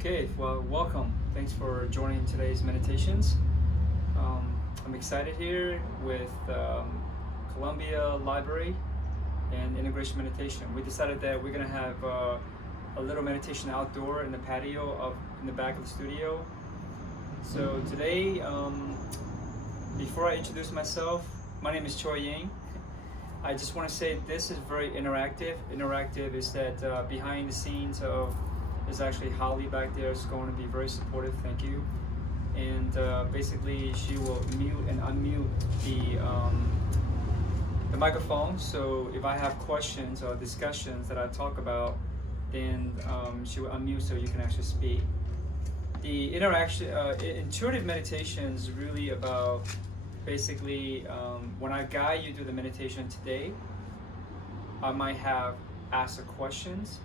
Okay, well, welcome. Thanks for joining today's meditations. I'm excited here with Columbia Library and Integration Meditation. We decided that we're gonna have a little meditation outdoor in the patio in the back of the studio. So today, before I introduce myself, my name is Choi Ying. I just want to say this is very interactive. Interactive is that behind the scenes of there's actually Holly back there is going to be very supportive. Thank you. And basically, she will mute and unmute the microphone. So if I have questions or discussions that I talk about, then she will unmute so you can actually speak. The intuitive meditation is really about basically when I guide you through the meditation today, I might have asked the questions.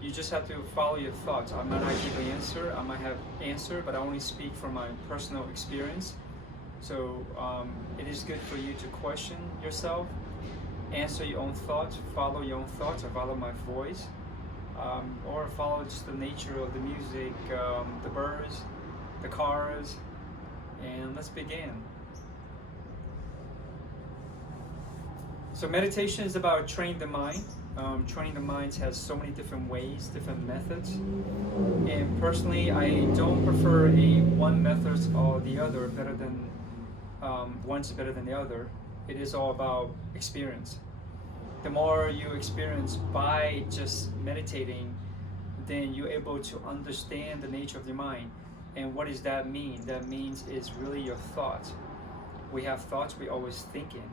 You just have to follow your thoughts. I might not give an answer. I might have answer, but I only speak from my personal experience. So it is good for you to question yourself, answer your own thoughts, follow your own thoughts, or follow my voice, or follow just the nature of the music, the birds, the cars, and let's begin. So meditation is about training the mind. Training the mind has so many different ways, different methods. And personally, I don't prefer one method or the other better than one's better than the other. It is all about experience. The more you experience by just meditating, then you're able to understand the nature of your mind. And what does that mean? That means it's really your thoughts. We have thoughts, we always thinking.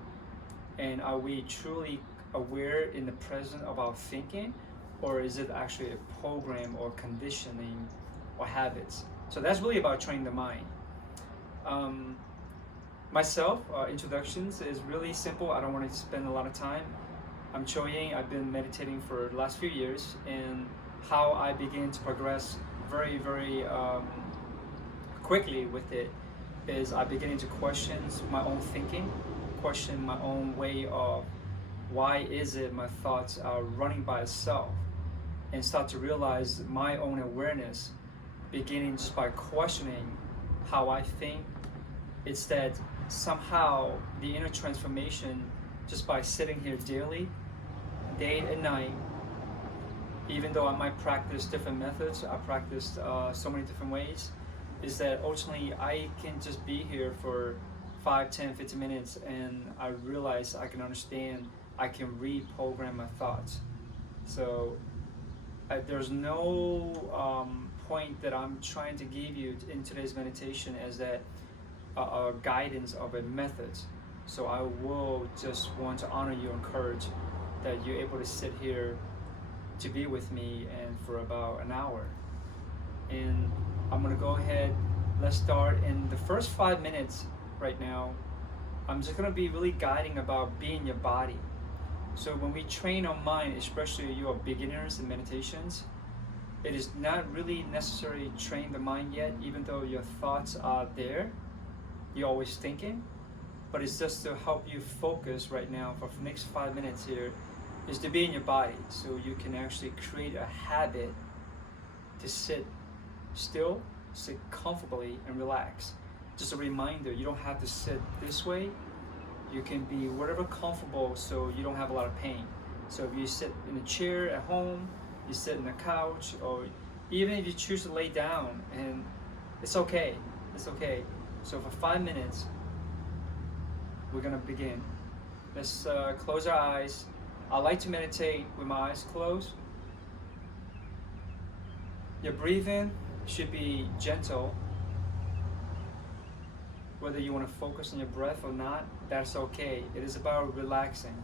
And are we truly aware in the present of our thinking, or is it actually a program or conditioning or habits? So that's really about training the mind. Myself, introductions is really simple. I don't want to spend a lot of time. I'm Choi Ying. I've been meditating for the last few years, and how I begin to progress very quickly with it is I begin to question my own thinking, question my own way of why is it my thoughts are running by itself, and start to realize my own awareness beginning just by questioning how I think. It's that somehow the inner transformation just by sitting here daily, day and night, even though I might practice different methods, I practiced so many different ways, is that ultimately I can just be here for 5, 10, 15 minutes and I realize I can understand, I can reprogram my thoughts. So there's no point that I'm trying to give you in today's meditation as that a guidance of a method. So I will just want to honor you, encourage that you're able to sit here to be with me and for about an hour. And I'm gonna go ahead, let's start. In the first 5 minutes right now, I'm just gonna be really guiding about being your body. So when we train our mind, especially you are beginners in meditations, it is not really necessary to train the mind yet, even though your thoughts are there, you're always thinking, but it's just to help you focus right now for the next 5 minutes here, is to be in your body, so you can actually create a habit to sit still, sit comfortably and relax. Just a reminder, you don't have to sit this way. You can be whatever comfortable so you don't have a lot of pain. So if you sit in a chair at home, you sit in a couch, or even if you choose to lay down, and it's okay, it's okay. So for 5 minutes, we're gonna begin. Let's close our eyes. I like to meditate with my eyes closed. Your breathing should be gentle. Whether you want to focus on your breath or not, that's okay. It is about relaxing.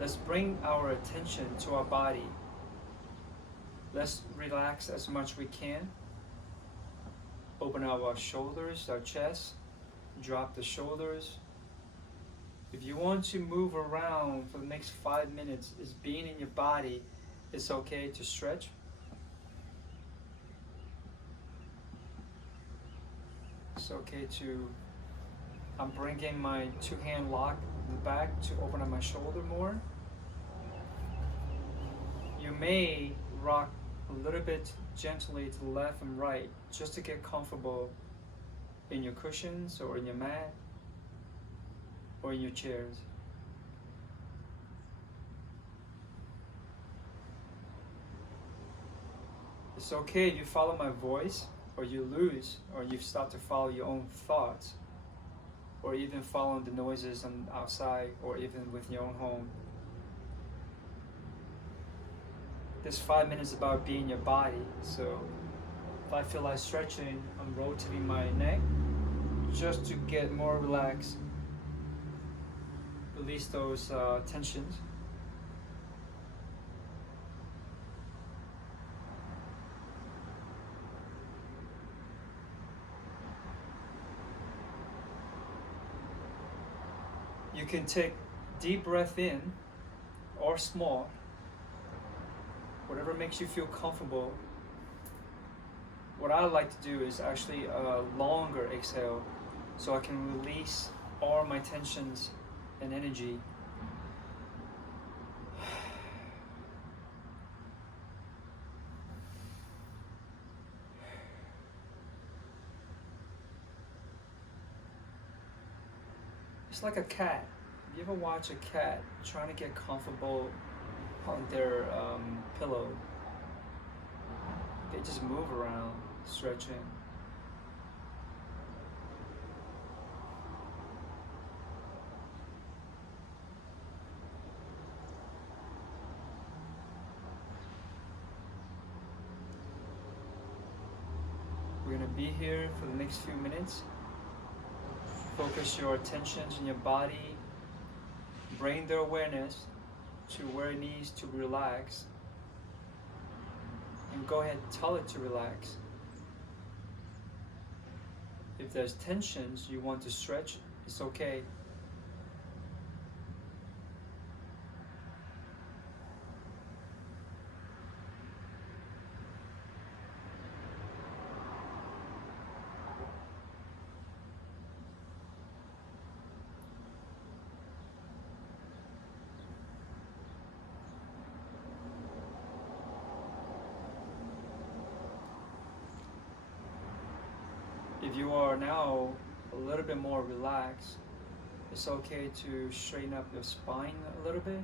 Let's bring our attention to our body. Let's relax as much as we can. Open up our shoulders, our chest. Drop the shoulders. If you want to move around for the next 5 minutes, is being in your body, it's okay to stretch. It's okay to, I'm bringing my 2-hand lock in the back to open up my shoulder more. You may rock a little bit gently to the left and right just to get comfortable in your cushions or in your mat or in your chairs. It's okay if you follow my voice or you lose or you start to follow your own thoughts or even following the noises on outside or even within your own home. This 5 minutes about being your body. So if I feel like stretching, I'm rotating my neck just to get more relaxed, release those tensions. You can take deep breath in or small, whatever makes you feel comfortable. What I like to do is actually a longer exhale so I can release all my tensions and energy. It's like a cat. You ever watch a cat trying to get comfortable on their pillow? They just move around, stretching. We're gonna be here for the next few minutes. Focus your attentions in your body. Bring the awareness to where it needs to relax. And go ahead and tell it to relax. If there's tensions you want to stretch, it's okay. If you are now a little bit more relaxed, it's okay to straighten up your spine a little bit.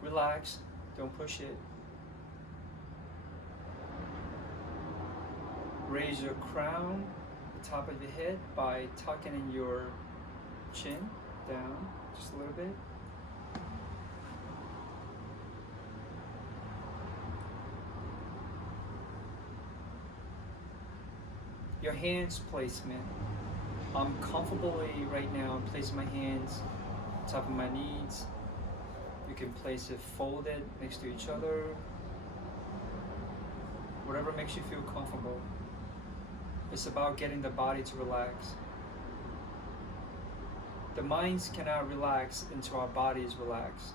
Relax, don't push it. Raise your crown, the top of your head, by tucking in your chin down just a little bit. Your hands placement. I'm comfortably right now placing my hands on top of my knees. You can place it folded next to each other. Whatever makes you feel comfortable. It's about getting the body to relax. The minds cannot relax until our bodies relax.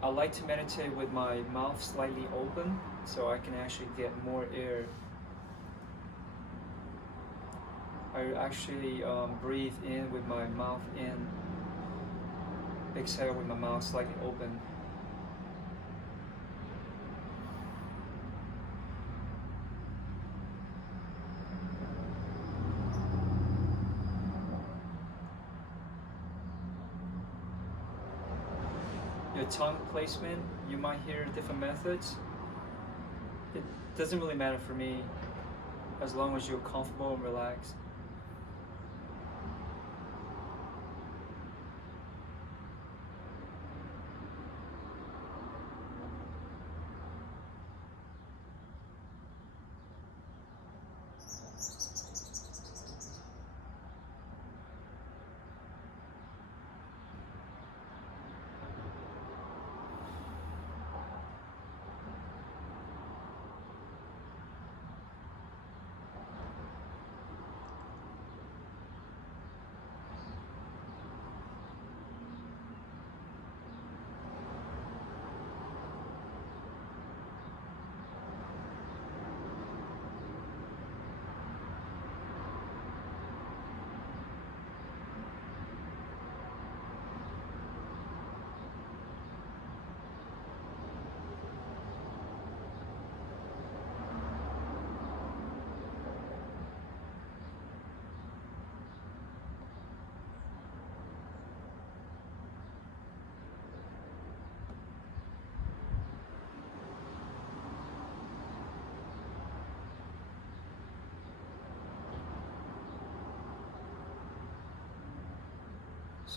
I like to meditate with my mouth slightly open so I can actually get more air. I actually breathe in with my mouth in, exhale with my mouth slightly open. Your tongue placement, you might hear different methods. It doesn't really matter for me as long as you're comfortable and relaxed.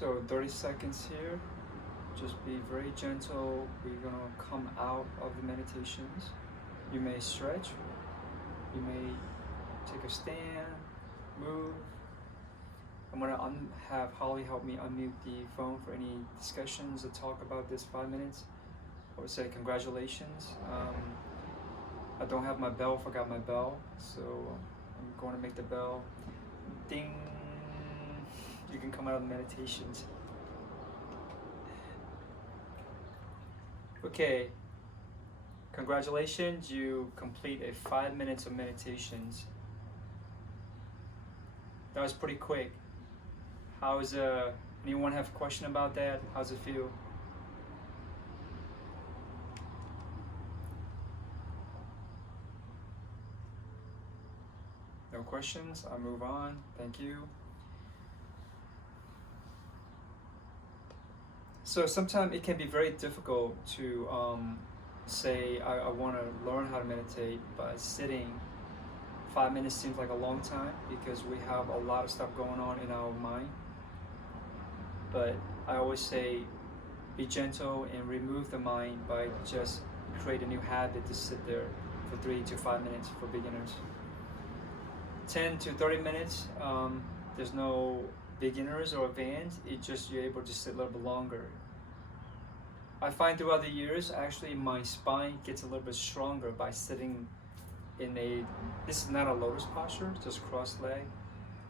So 30 seconds here. Just be very gentle. We're gonna come out of the meditations. You may stretch. You may take a stand, move. I'm gonna have Holly help me unmute the phone for any discussions or talk about this 5 minutes. I would say congratulations. I don't have my bell, forgot my bell, so I'm going to make the bell. Ding! You can come out of the meditations. Okay, congratulations, you complete a 5 minutes of meditations. That was pretty quick. How's anyone have a question about that? How's it feel? No questions? I'll move on. Thank you. So sometimes it can be very difficult to say I want to learn how to meditate, but sitting 5 minutes seems like a long time because we have a lot of stuff going on in our mind. But I always say be gentle and remove the mind by just create a new habit to sit there for 3 to 5 minutes for beginners. 10 to 30 minutes, there's no beginners or advanced, it's just you're able to sit a little bit longer. I find throughout the years, actually my spine gets a little bit stronger by sitting in this is not a lotus posture, just cross leg,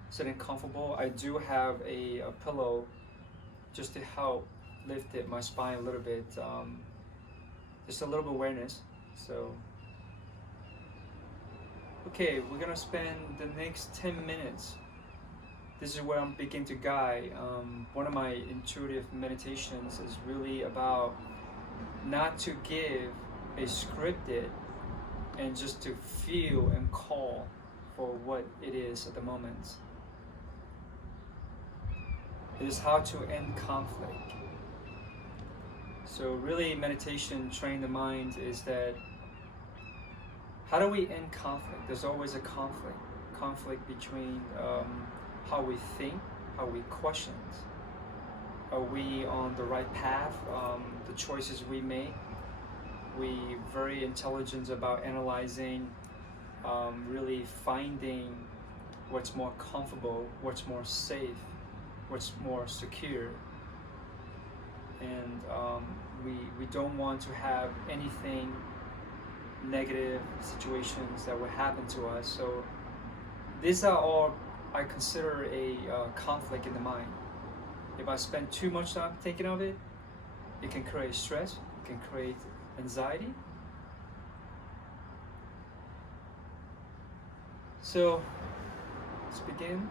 sitting comfortable. I do have a pillow just to help lift my spine a little bit, just a little bit awareness. So, okay, we're gonna spend the next 10 minutes. This is where I'm beginning to guide. One of my intuitive meditations is really about not to give a scripted and just to feel and call for what it is at the moment. It is how to end conflict. So really meditation, train the mind is that how do we end conflict? There's always a conflict between how we think, how we question. Are we on the right path? The choices we make. We very intelligent about analyzing, really finding what's more comfortable, what's more safe, what's more secure. And we don't want to have anything negative situations that would happen to us. So these are all I consider a conflict in the mind. If I spend too much time thinking of it, it can create stress, it can create anxiety. So let's begin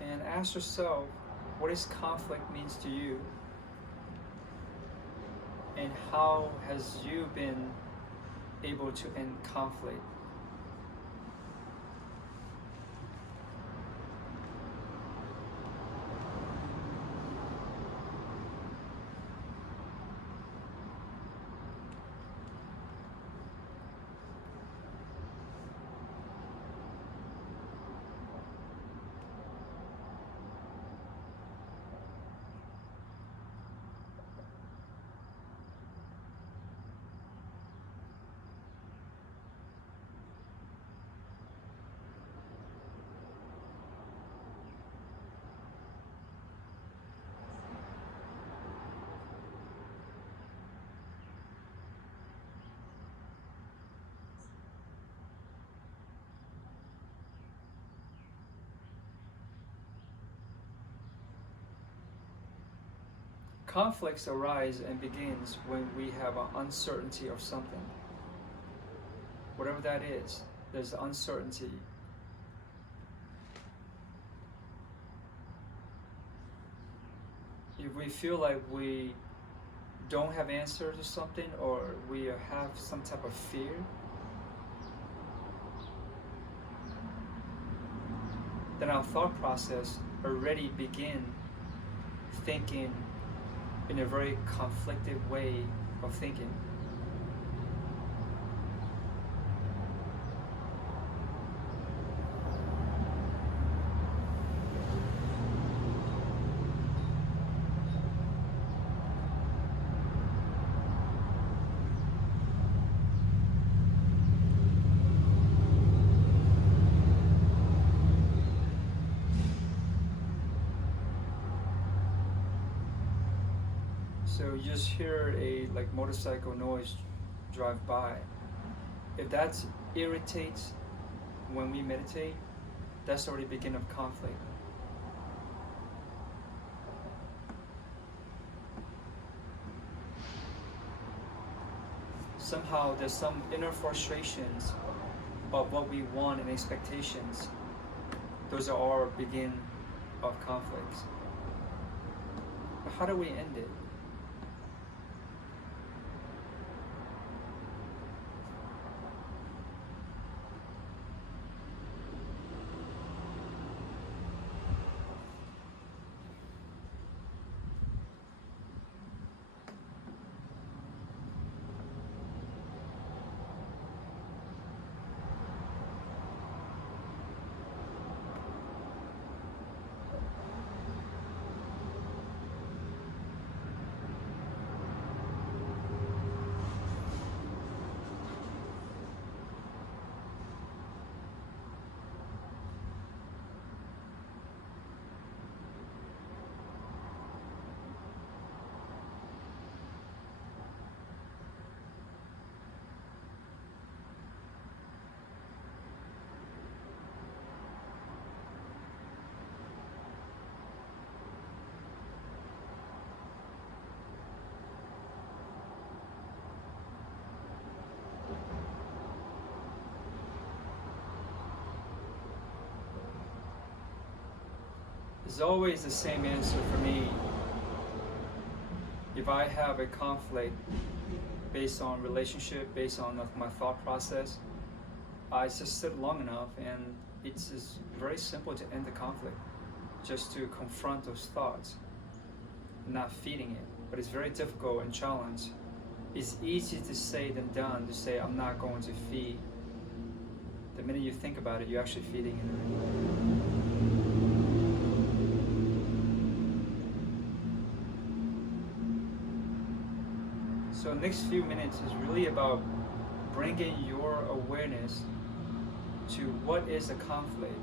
and ask yourself, what is conflict means to you? And how has you been able to end conflict? Conflicts arise and begins when we have an uncertainty of something. Whatever that is, there's uncertainty. If we feel like we don't have answer to something or we have some type of fear, then our thought process already begin thinking in a very conflicted way of thinking. So you just hear a like motorcycle noise drive by. If that irritates when we meditate, that's already beginning of conflict. Somehow there's some inner frustrations about what we want and expectations. Those are our begin of conflicts. But how do we end it? It's always the same answer for me. If I have a conflict based on relationship, based on my thought process, I just sit long enough and it's just very simple to end the conflict. Just to confront those thoughts, not feeding it. But it's very difficult and challenge. It's easy to say than done to say I'm not going to feed. The minute you think about it, you're actually feeding it. So next few minutes is really about bringing your awareness to what is a conflict.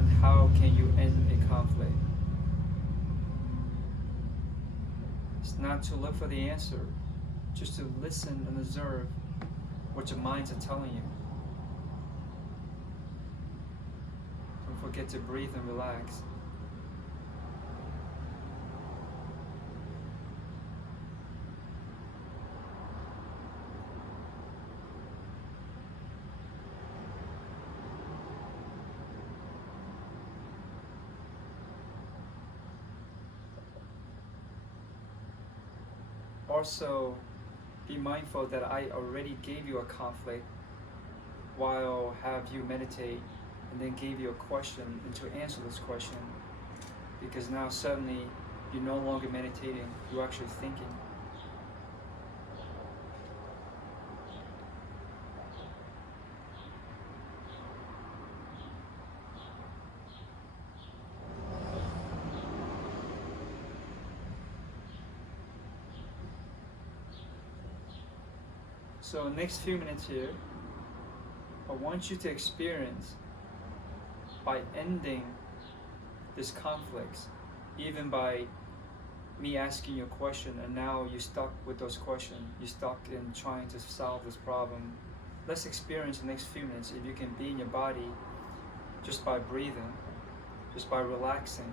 And how can you end a conflict? It's not to look for the answer, just to listen and observe what your minds are telling you. Don't forget to breathe and relax. Also, be mindful that I already gave you a conflict while have you meditate and then gave you a question and to answer this question, because now suddenly you're no longer meditating, you're actually thinking. So next few minutes here, I want you to experience by ending this conflict, even by me asking you a question and now you're stuck with those questions, you're stuck in trying to solve this problem. Let's experience the next few minutes if you can be in your body just by breathing, just by relaxing,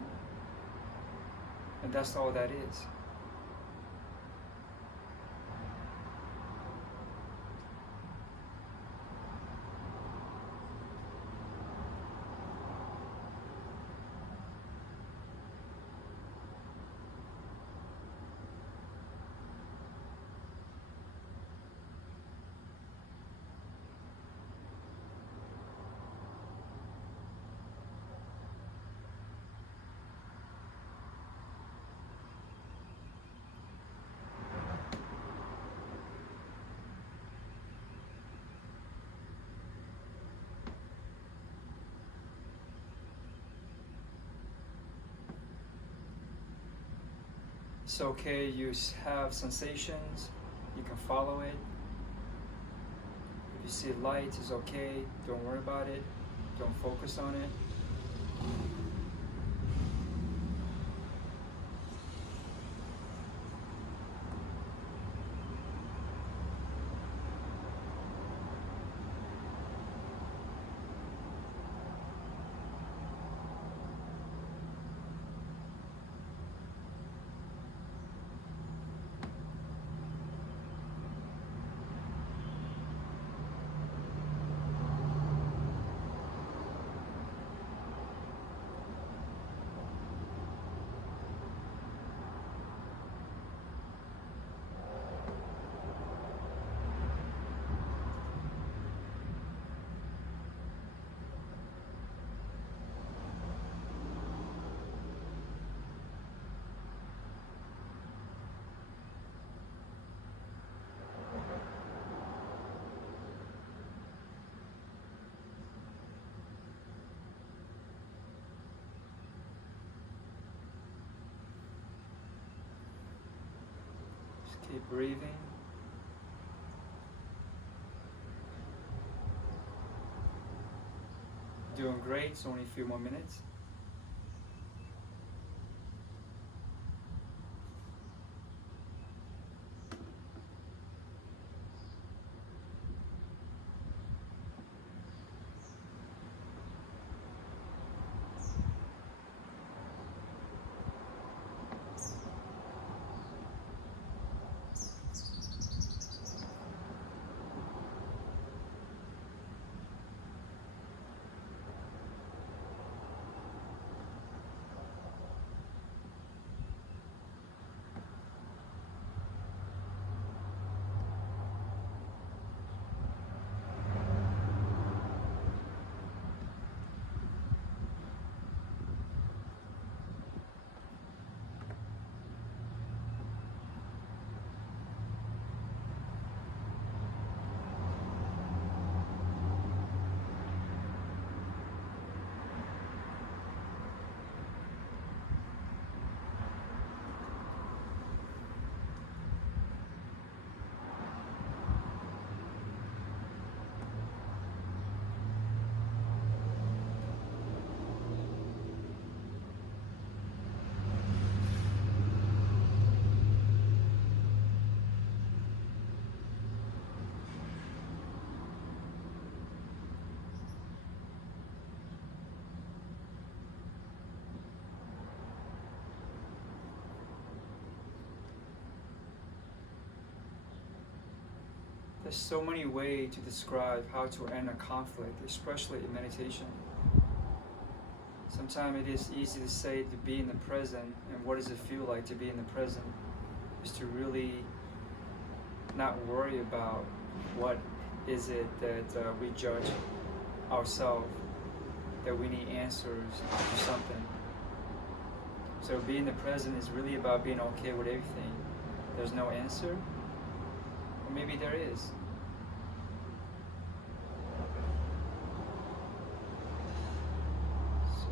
and that's all that is. It's okay, you have sensations, you can follow it. If you see light, it's okay, don't worry about it. Don't focus on it. Just keep breathing. Doing great. It's only a few more minutes. There's so many ways to describe how to end a conflict, especially in meditation. Sometimes it is easy to say to be in the present, and what does it feel like to be in the present? Is to really not worry about what is it that we judge ourselves, that we need answers to something. So being the present is really about being okay with everything. There's no answer, or maybe there is. So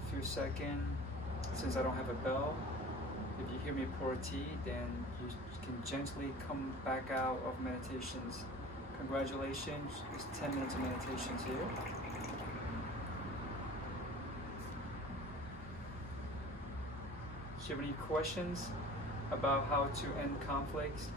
a few seconds, since I don't have a bell, if you hear me pour tea, then you can gently come back out of meditations. Congratulations, it's 10 minutes of meditations here. Do you have any questions about how to end conflicts?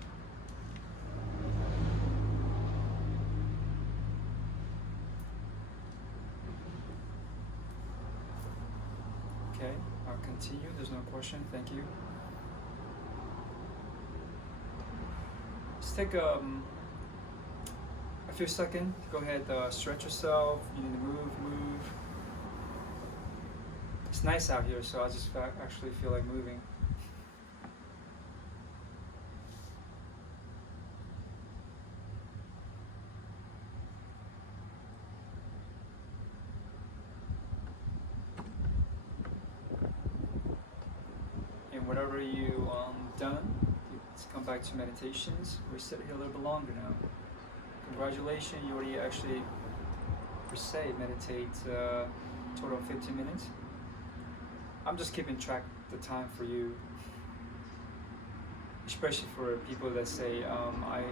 Okay, I'll continue. There's no question. Thank you. Just take a few seconds. Go ahead, stretch yourself. You need to move. It's nice out here, so I just actually feel like moving. And whatever you done, let's come back to meditations. We sit here a little bit longer now. Congratulations, you already actually, per se, meditate total of 15 minutes. I'm just keeping track of the time for you, especially for people that say I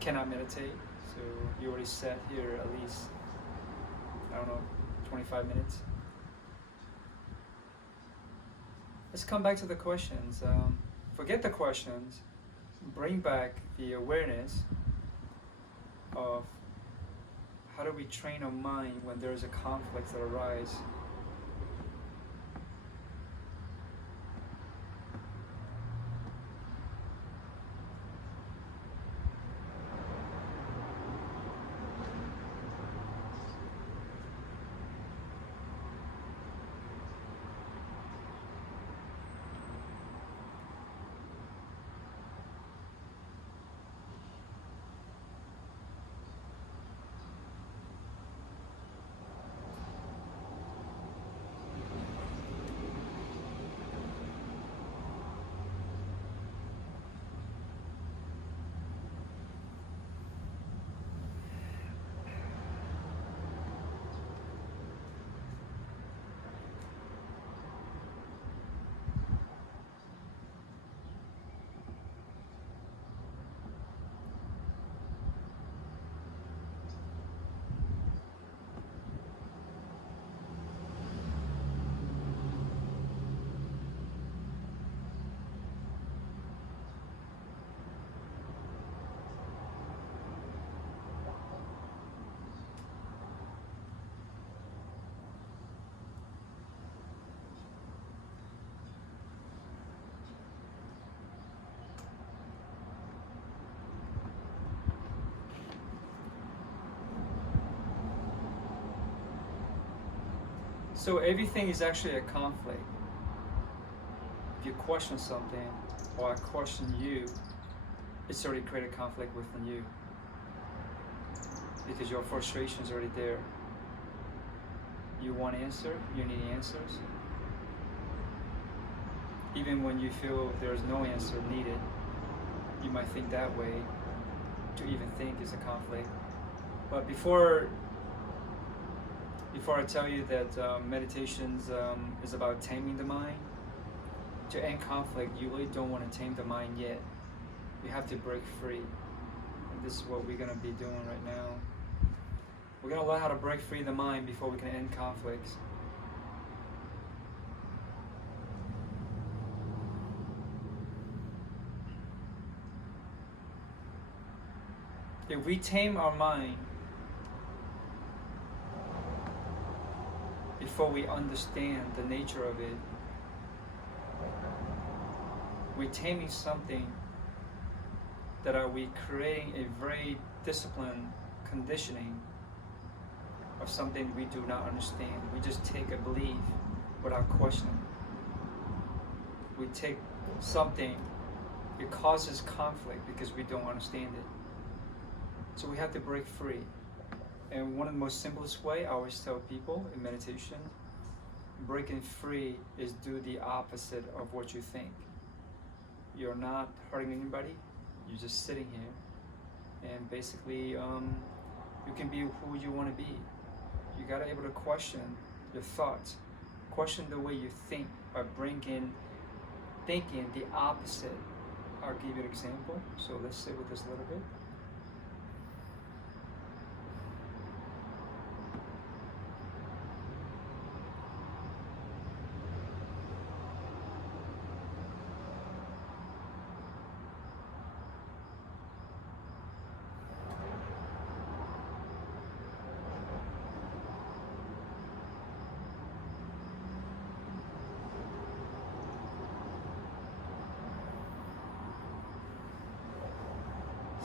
cannot meditate. So you already sat here at least I don't know, 25 minutes. Let's come back to the questions. Forget the questions. Bring back the awareness of how do we train our mind when there is a conflict that arises. So everything is actually a conflict. If you question something, or I question you, it's already created conflict within you. Because your frustration is already there. You want answer, you need answers. Even when you feel there's no answer needed, you might think that way. To even think is a conflict. But before I tell you that meditations is about taming the mind, to end conflict, you really don't want to tame the mind yet. You have to break free. And this is what we're going to be doing right now. We're going to learn how to break free the mind before we can end conflicts. If we tame our mind before we understand the nature of it, we're taming something that are we creating a very disciplined conditioning of something we do not understand. We just take a belief without questioning. We take something, it causes conflict because we don't understand it. So we have to break free. And one of the most simplest way I always tell people in meditation, breaking free is do the opposite of what you think. You're not hurting anybody, you're just sitting here. And basically, you can be who you want to be. You gotta be able to question your thoughts, question the way you think by thinking the opposite. I'll give you an example. So let's sit with this a little bit.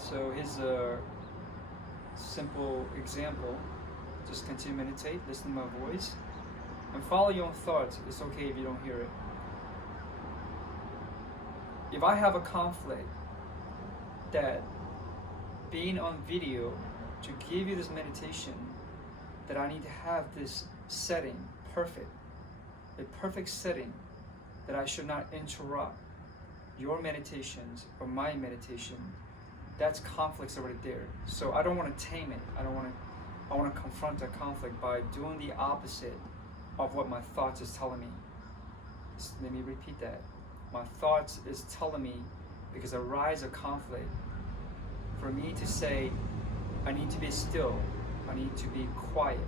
So here's a simple example. Just continue to meditate, listen to my voice, and follow your own thoughts. It's okay if you don't hear it. If I have a conflict that being on video to give you this meditation, that I need to have this setting perfect, a perfect setting, that I should not interrupt your meditations or my meditation, that's conflict's already there. So I don't want to tame it. I want to confront that conflict by doing the opposite of what my thoughts is telling me. Let me repeat that. My thoughts is telling me, because a rise of conflict, for me to say, I need to be still, I need to be quiet,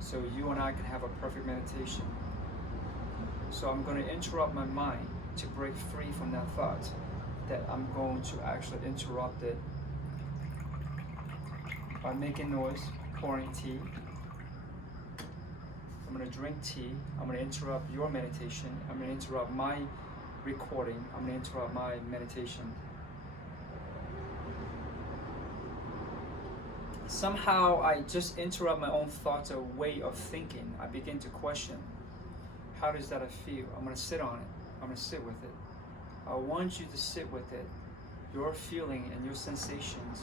so you and I can have a perfect meditation. So I'm going to interrupt my mind to break free from that thought, that I'm going to actually interrupt it by making noise, pouring tea. I'm going to drink tea. I'm going to interrupt your meditation. I'm going to interrupt my recording. I'm going to interrupt my meditation. Somehow I just interrupt my own thoughts or way of thinking. I begin to question, how does that feel? I'm going to sit on it. I'm going to sit with it. I want you to sit with it, your feeling and your sensations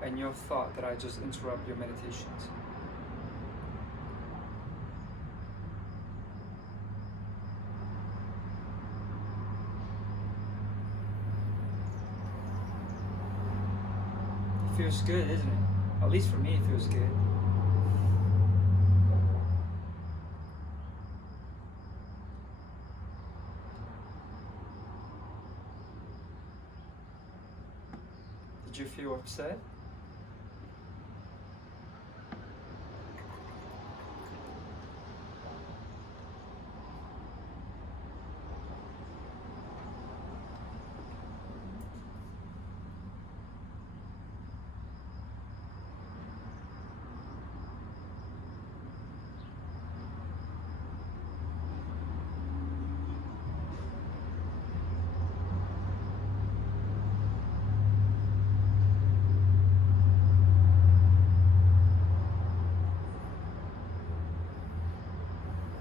and your thought that I just interrupt your meditations. It feels good, isn't it? At least for me, it feels good. Did you feel upset?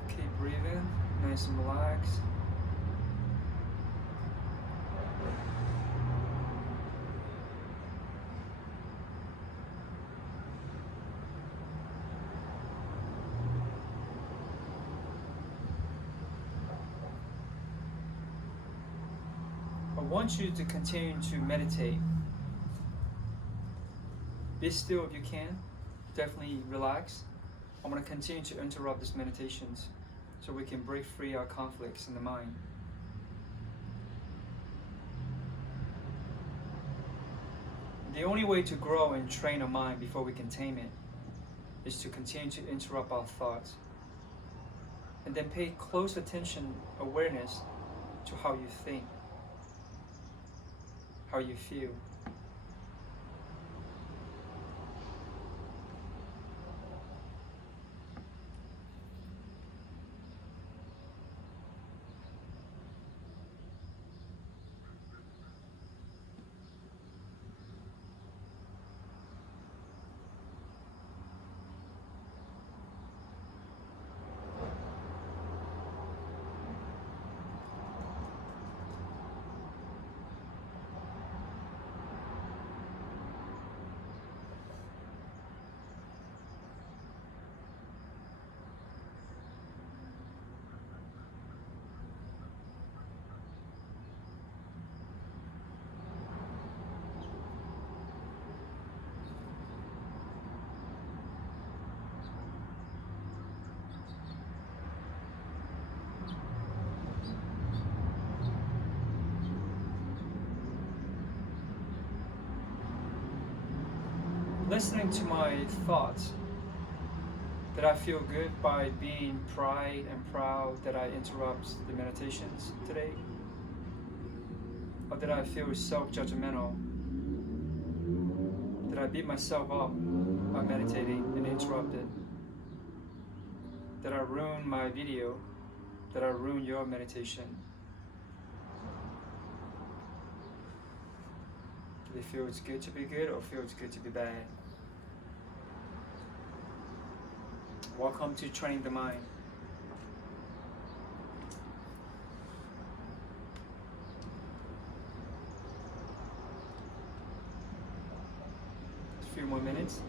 Keep breathing, nice and relaxed. I want you to continue to meditate. Be still if you can. Definitely relax. I'm going to continue to interrupt these meditations so we can break free our conflicts in the mind. The only way to grow and train a mind before we can tame it is to continue to interrupt our thoughts and then pay close attention, awareness to how you think, how you feel. Listening to my thoughts, did I feel good by being pride and proud that I interrupt the meditations today? Or did I feel self-judgmental? Did I beat myself up by meditating and interrupt it? Did I ruin my video? Did I ruin your meditation? Do you feel it's good to be good or feel it's good to be bad? Welcome to Training the Mind. A few more minutes.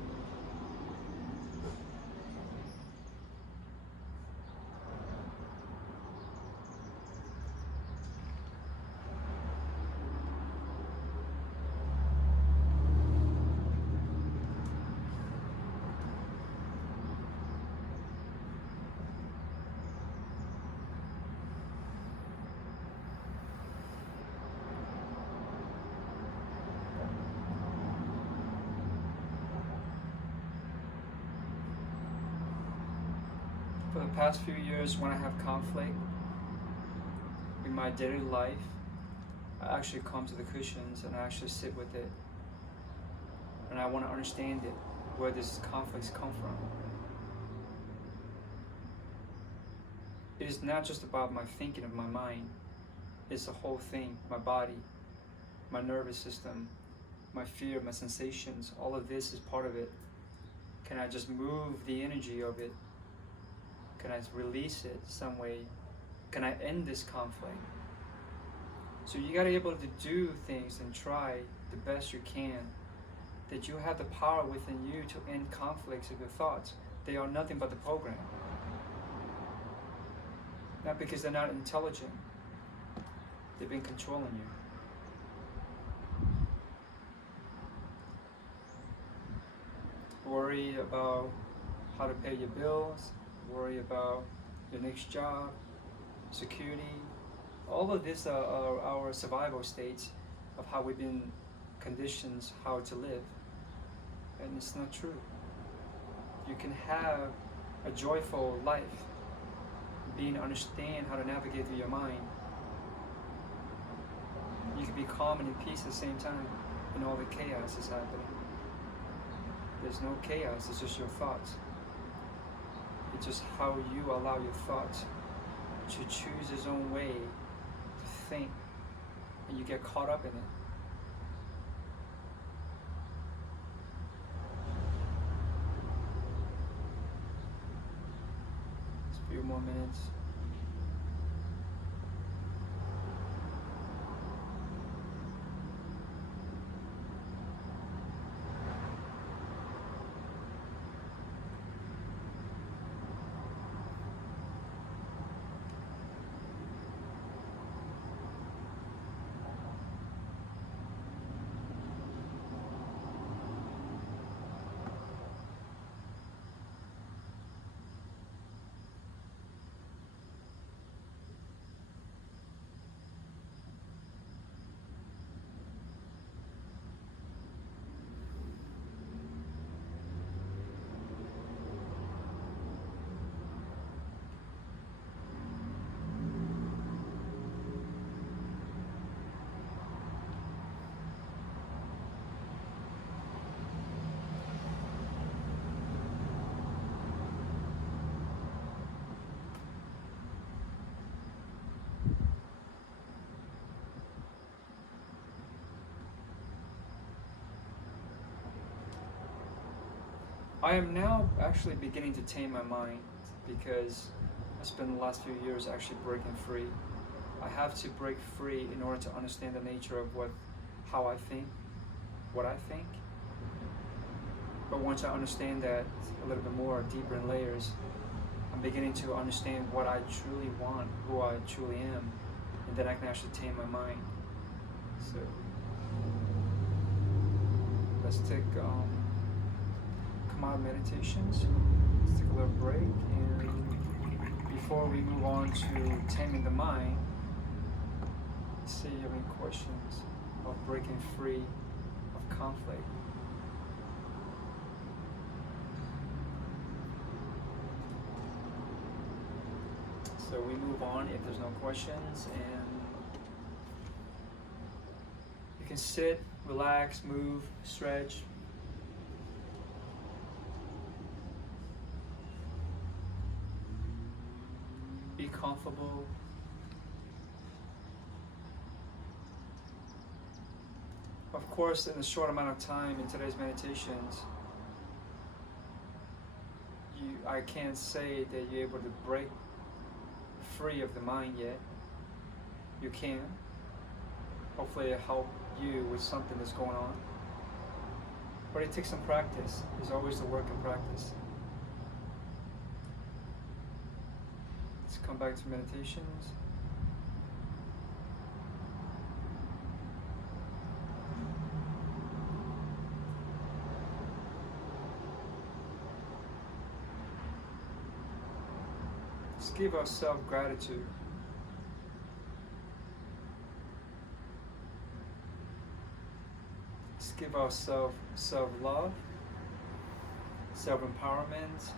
the past few years, when I have conflict in my daily life, I actually come to the cushions and I actually sit with it. And I want to understand it, where these conflicts come from. It is not just about my thinking of my mind. It's the whole thing, my body, my nervous system, my fear, my sensations, all of this is part of it. Can I just move the energy of it? Can I release it some way? Can I end this conflict? So you gotta be able to do things and try the best you can. That you have the power within you to end conflicts of your thoughts. They are nothing but the program. Not because they're not intelligent. They've been controlling you. Worry about how to pay your bills, worry about your next job, security. All of this are our survival states of how we've been conditioned how to live. And it's not true. You can have a joyful life, being understand how to navigate through your mind. You can be calm and in peace at the same time, and all the chaos is happening. There's no chaos, it's just your thoughts. It's just how you allow your thoughts to choose its own way to think, and you get caught up in it. Just a few more minutes. I am now actually beginning to tame my mind because I spent the last few years actually breaking free. I have to break free in order to understand the nature of how I think, what I think. But once I understand that a little bit more, deeper in layers, I'm beginning to understand what I truly want, who I truly am, and then I can actually tame my mind. So let's take Come Out meditations. Let's take a little break, and before we move on to taming the mind, let's see if you have any questions about breaking free of conflict. So we move on if there's no questions, and you can sit, relax, move, stretch. Be comfortable. Of course, in a short amount of time in today's meditations, I can't say that you're able to break free of the mind yet. You can. Hopefully it'll help you with something that's going on. But it takes some practice. There's always the work in practice. Let's come back to meditations. Let's give ourselves gratitude. Let's give ourselves self-love, self-empowerment,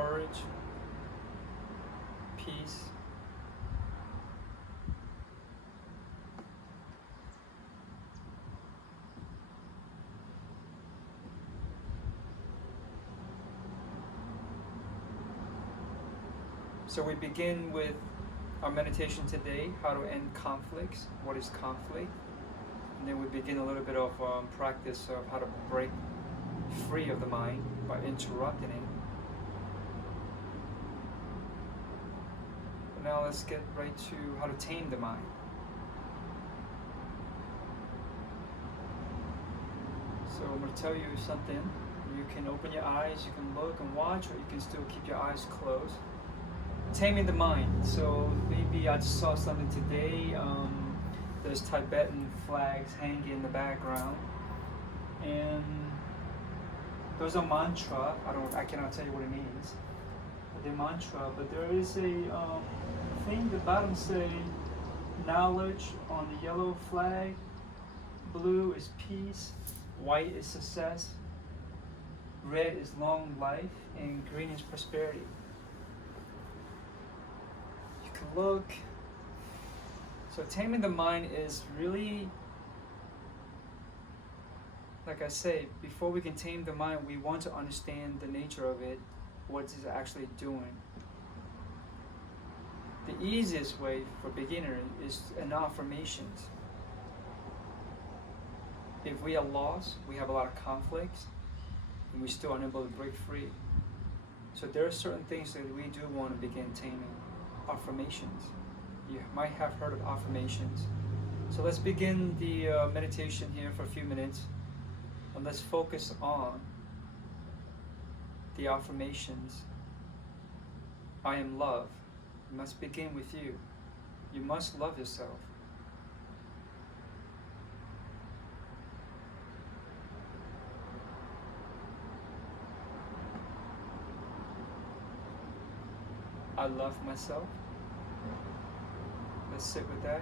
courage, peace. So we begin with our meditation today, how to end conflicts, what is conflict, and then we begin a little bit of practice of how to break free of the mind by interrupting it. But now let's get right to how to tame the mind. So I'm going to tell you something. You can open your eyes, you can look and watch, or you can still keep your eyes closed. Taming the mind. So maybe I just saw something today. There's Tibetan flags hanging in the background, and there's a mantra. I cannot tell you what it means. The mantra, but there is a thing. The bottom say knowledge on the yellow flag. Blue is peace. White is success. Red is long life, and green is prosperity. Look. So taming the mind is really, like I say, before we can tame the mind, we want to understand the nature of it, what it's actually doing. The easiest way for beginners is an affirmations. If we are lost, we have a lot of conflicts, and we're still unable to break free. So there are certain things that we do want to begin taming. Affirmations. You might have heard of affirmations. So let's begin the meditation here for a few minutes, and let's focus on the affirmations. I am love. It must begin with you. You must love yourself. I love myself. Let's sit with that.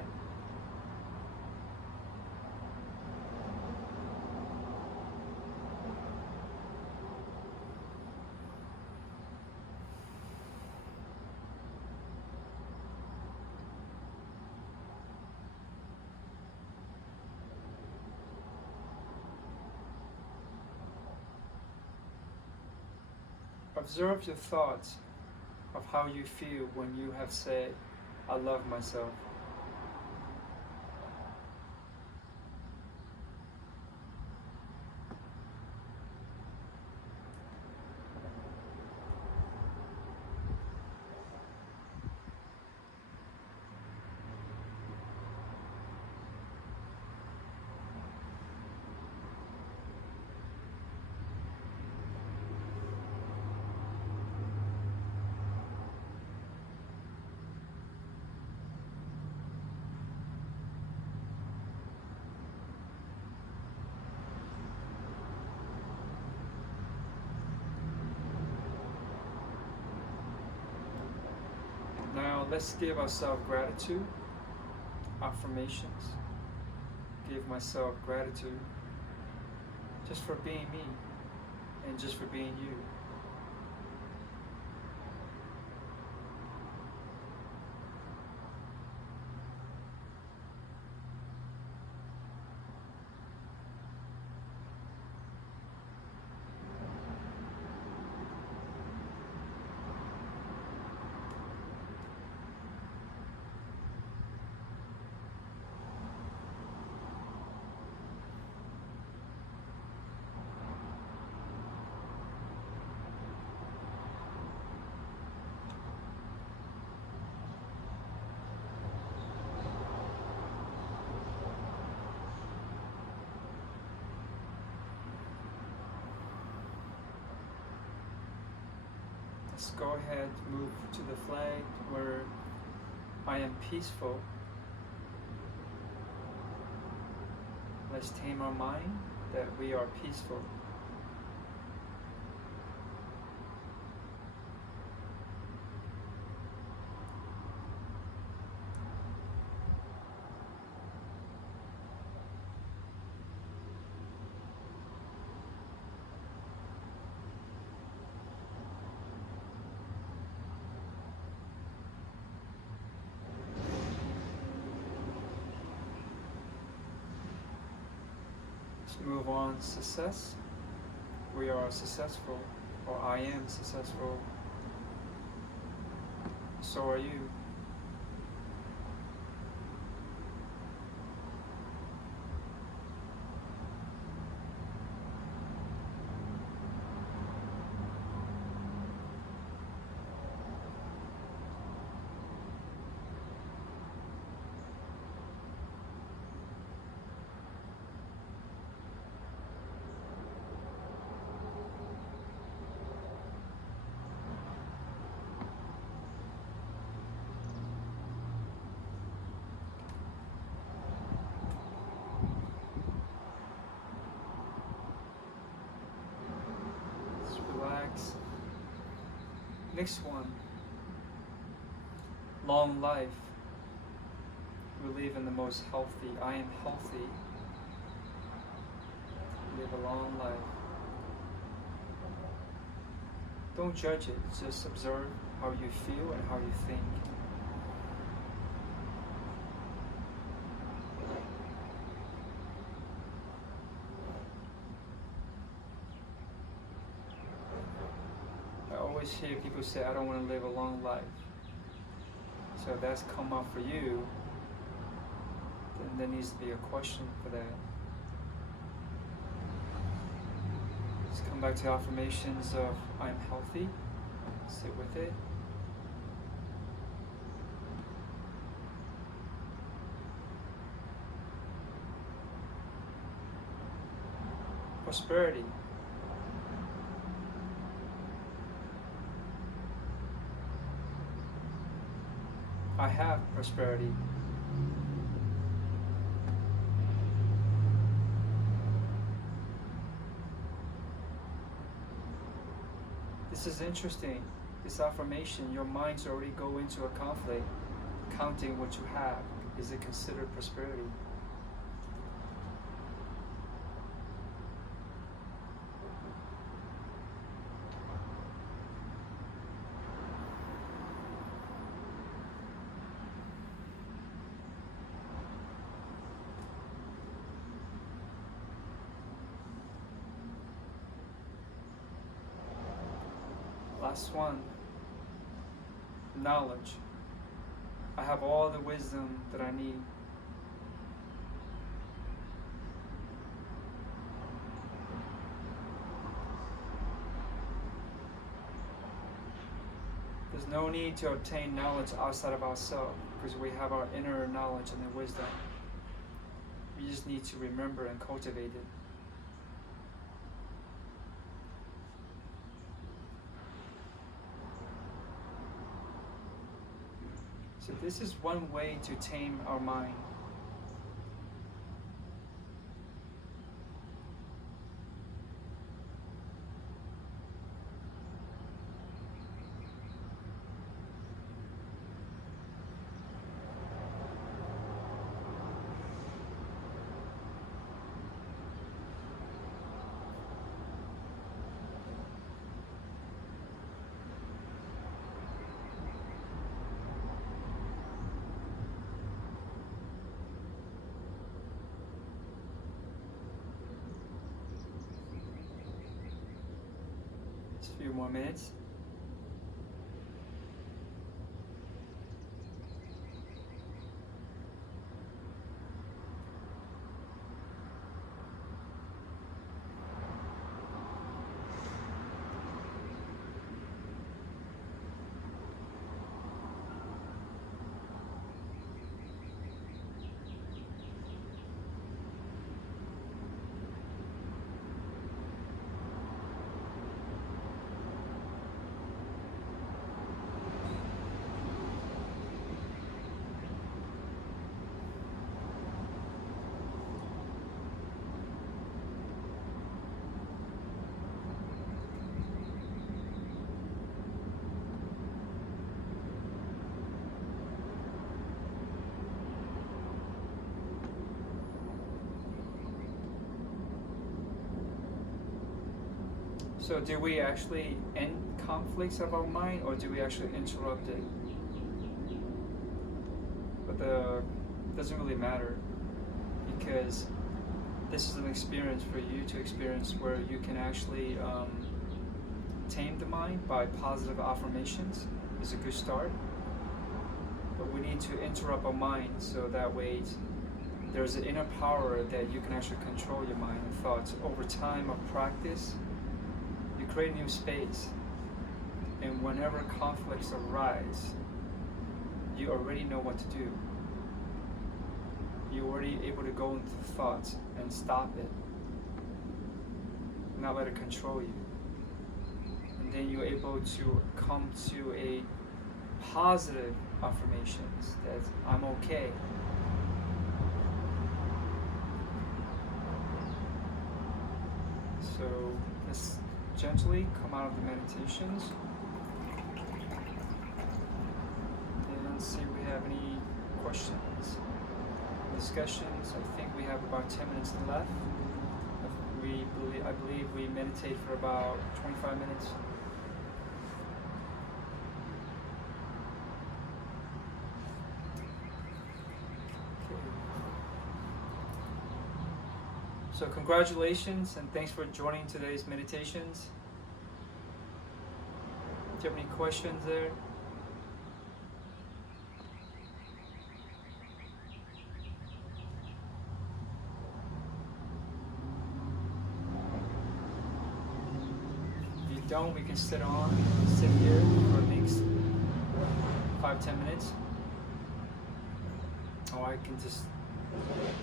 Observe your thoughts of how you feel when you have said, I love myself. Now let's give ourselves gratitude, affirmations. Give myself gratitude just for being me and just for being you. Let's go ahead, move to the flag where I am peaceful. Let's tame our mind that we are peaceful. Move on. Success. We are successful, or I am successful. So are you. Just relax. Next one. Long life. We live in the most healthy. I am healthy. Live a long life. Don't judge it. Just observe how you feel and how you think. I always hear people say, I don't want to live a long life. So if that's come up for you, then there needs to be a question for that. Just come back to affirmations of I'm healthy. Sit with it. Prosperity. I have prosperity. This is interesting. This affirmation, your minds already go into a conflict, counting what you have. Is it considered prosperity? Last one. Knowledge. I have all the wisdom that I need. There's no need to obtain knowledge outside of ourselves because we have our inner knowledge and the wisdom. We just need to remember and cultivate it. So this is one way to tame our mind. Just a few more minutes. So do we actually end conflicts of our mind, or do we actually interrupt it? But it doesn't really matter, because this is an experience for you to experience where you can actually tame the mind by positive affirmations. Is a good start. But we need to interrupt our mind so that way there's an inner power that you can actually control your mind and thoughts. Over time of practice, you create a new space. And whenever conflicts arise, you already know what to do. You're already able to go into thoughts and stop it, not let it control you. And then you're able to come to a positive affirmations that I'm okay. So let's gently come out of the meditations and see if we have any questions, discussions. I think we have about 10 minutes left. I believe we meditate for about 25 minutes. So congratulations and thanks for joining today's meditations. Do you have any questions there? If you don't, we can sit here for the next 5-10 minutes. Or I can just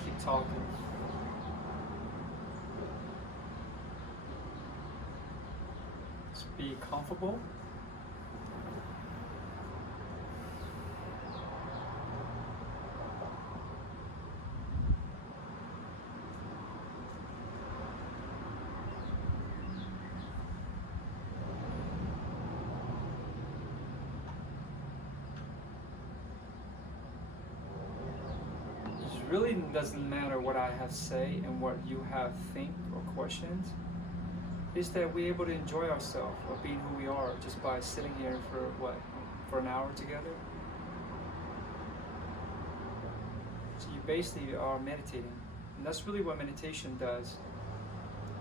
keep talking. Be comfortable. It really doesn't matter what I have to say and what you have think or questions. Is that we're able to enjoy ourselves or being who we are just by sitting here for an hour together. So you basically are meditating, and that's really what meditation does.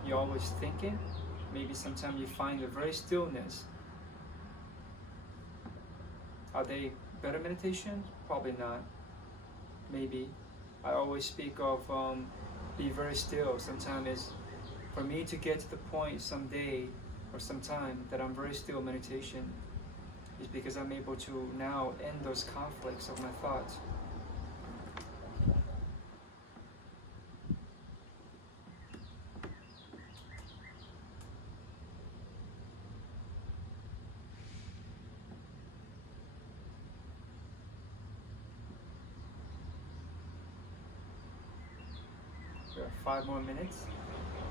You're always thinking. Maybe sometimes you find a very stillness. Are they better meditation? Probably not. Maybe. I always speak of be very still. Sometimes it's for me to get to the point someday or sometime that I'm very still meditation is because I'm able to now end those conflicts of my thoughts. We have 5 more minutes.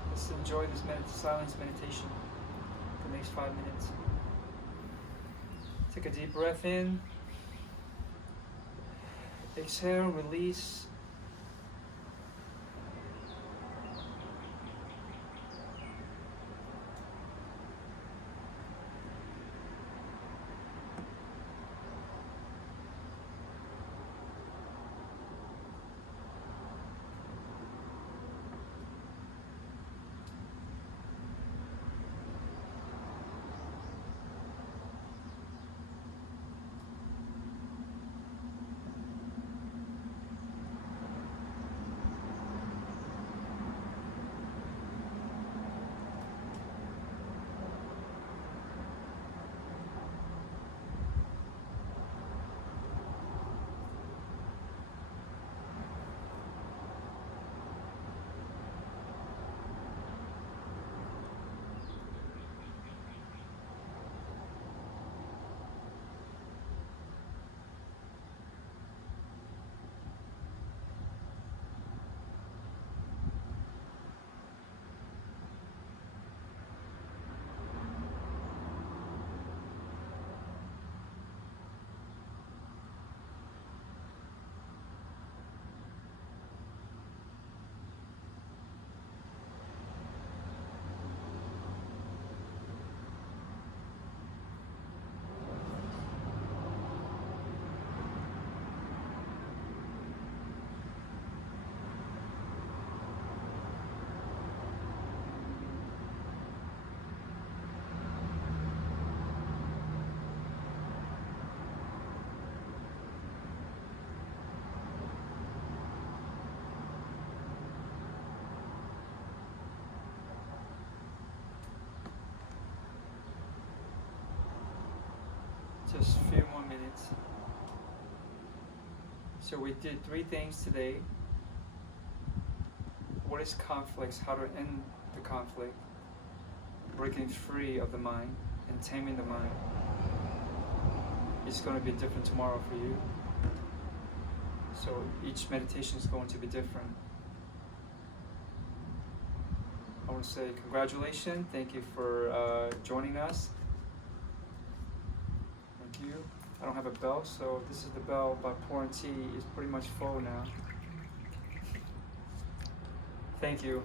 Let's enjoy this silence meditation for the next 5 minutes. Take a deep breath in. Exhale, release. Just a few more minutes. So we did 3 things today. What is conflicts? How to end the conflict? Breaking free of the mind and taming the mind. It's going to be different tomorrow for you. So each meditation is going to be different. I want to say congratulations. Thank you for joining us. Thank you. I don't have a bell, so this is the bell by pouring tea. It's pretty much full now. Thank you.